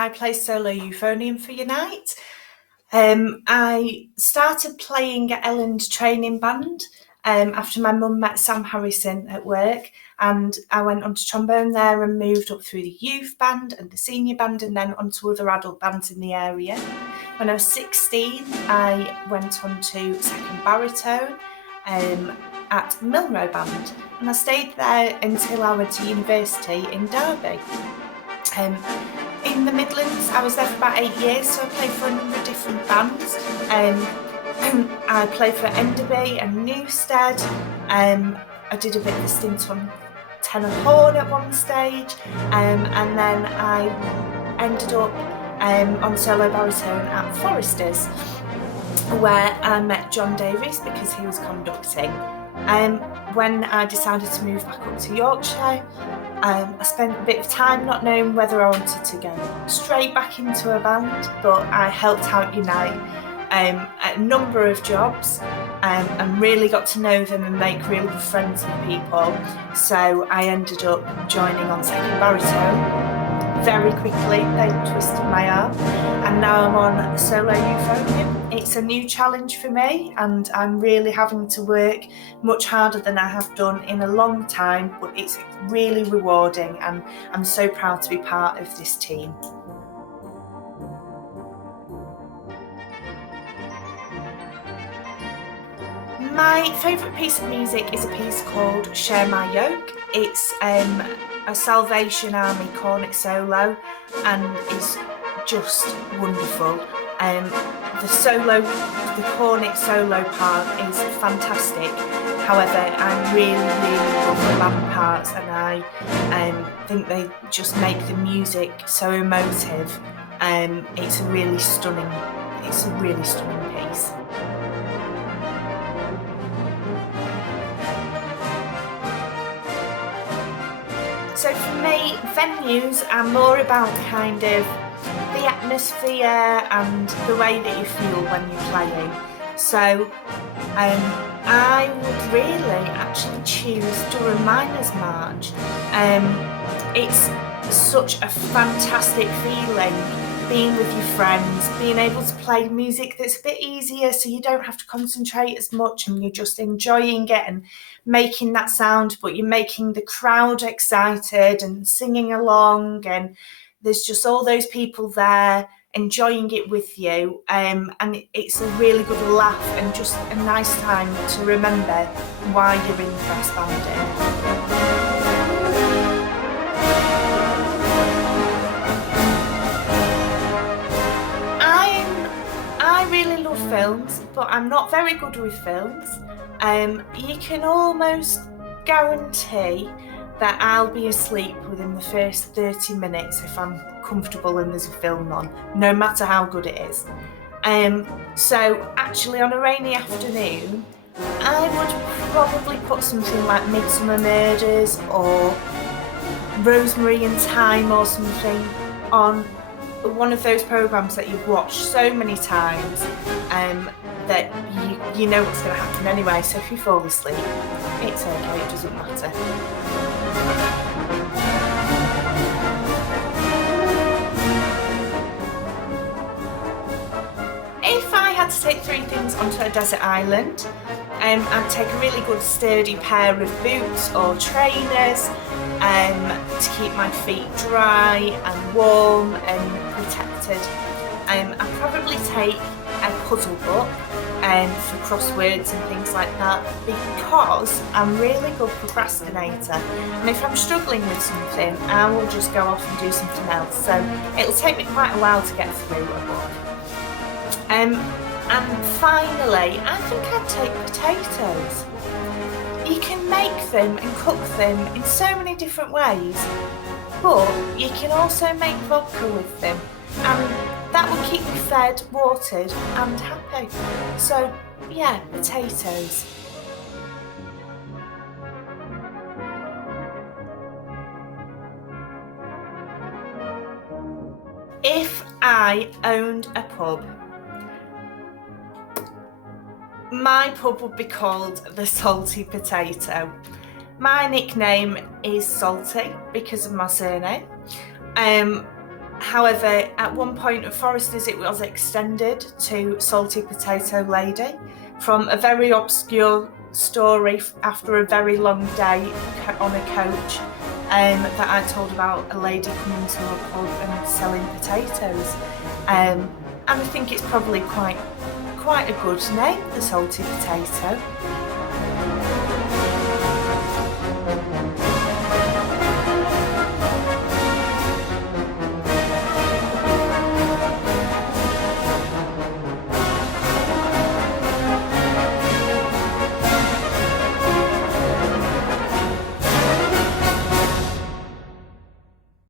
I play solo euphonium for Unite. I started playing at Elland Training Band after my mum met Sam Harrison at work, and I went on to trombone there and moved up through the youth band and the senior band and then onto other adult bands in the area. When I was 16, I went on to second baritone at Milrow Band, and I stayed there until I went to university in Derby. In the Midlands, I was there for about 8 years, so I played for a number of different bands. I played for Enderby and Newstead. I did a bit of a stint on tenor horn at one stage, and then I ended up on solo baritone at Foresters, where I met John Davies because he was conducting. When I decided to move back up to Yorkshire, I spent a bit of time not knowing whether I wanted to go straight back into a band, but I helped out Unite at a number of jobs and really got to know them and make really good friends with people. So I ended up joining on second baritone. Very quickly, they twisted my arm, and now I'm on solo euphonium. It's a new challenge for me, and I'm really having to work much harder than I have done in a long time, but it's really rewarding, and I'm so proud to be part of this team. My favourite piece of music is a piece called Share My Yoke. It's a Salvation Army cornet solo and is just wonderful. The cornet solo part is fantastic. However, I really love the band parts, and I think they just make the music so emotive. It's a really stunning piece. So for me, venues are more about kind of the atmosphere and the way that you feel when you're playing. So I would really actually choose Durham Miners March. It's such a fantastic feeling being with your friends, being able to play music that's a bit easier so you don't have to concentrate as much and you're just enjoying it and making that sound, but you're making the crowd excited and singing along, and there's just all those people there enjoying it with you, and it's a really good laugh and just a nice time to remember why you're in brass banding. I really love films, but I'm not very good with films. You can almost guarantee that I'll be asleep within the first 30 minutes if I'm comfortable and there's a film on, no matter how good it is. So actually on a rainy afternoon, I would probably put something like Midsummer Murders or Rosemary and Thyme or something on one of those programmes that you've watched so many times that you know what's going to happen anyway, so if you fall asleep, it's okay, it doesn't matter. If I had to take 3 things onto a desert island, I'd take a really good sturdy pair of boots or trainers to keep my feet dry and warm and protected. I'd probably take a puzzle book for crosswords and things like that, because I'm a really good procrastinator, and if I'm struggling with something, I will just go off and do something else, so it'll take me quite a while to get through a book. And finally, I think I'd take potatoes. You can make them and cook them in so many different ways, but you can also make vodka with them, and that will keep you fed, watered and happy. So yeah, potatoes. If I owned a pub, my pub would be called the Salty Potato. My nickname is Salty because of my surname. However, at one point at Foresters it was extended to Salty Potato Lady from a very obscure story after a very long day on a coach that I told about a lady coming to a pub and selling potatoes. And I think it's probably quite a good name, the Salty Potato.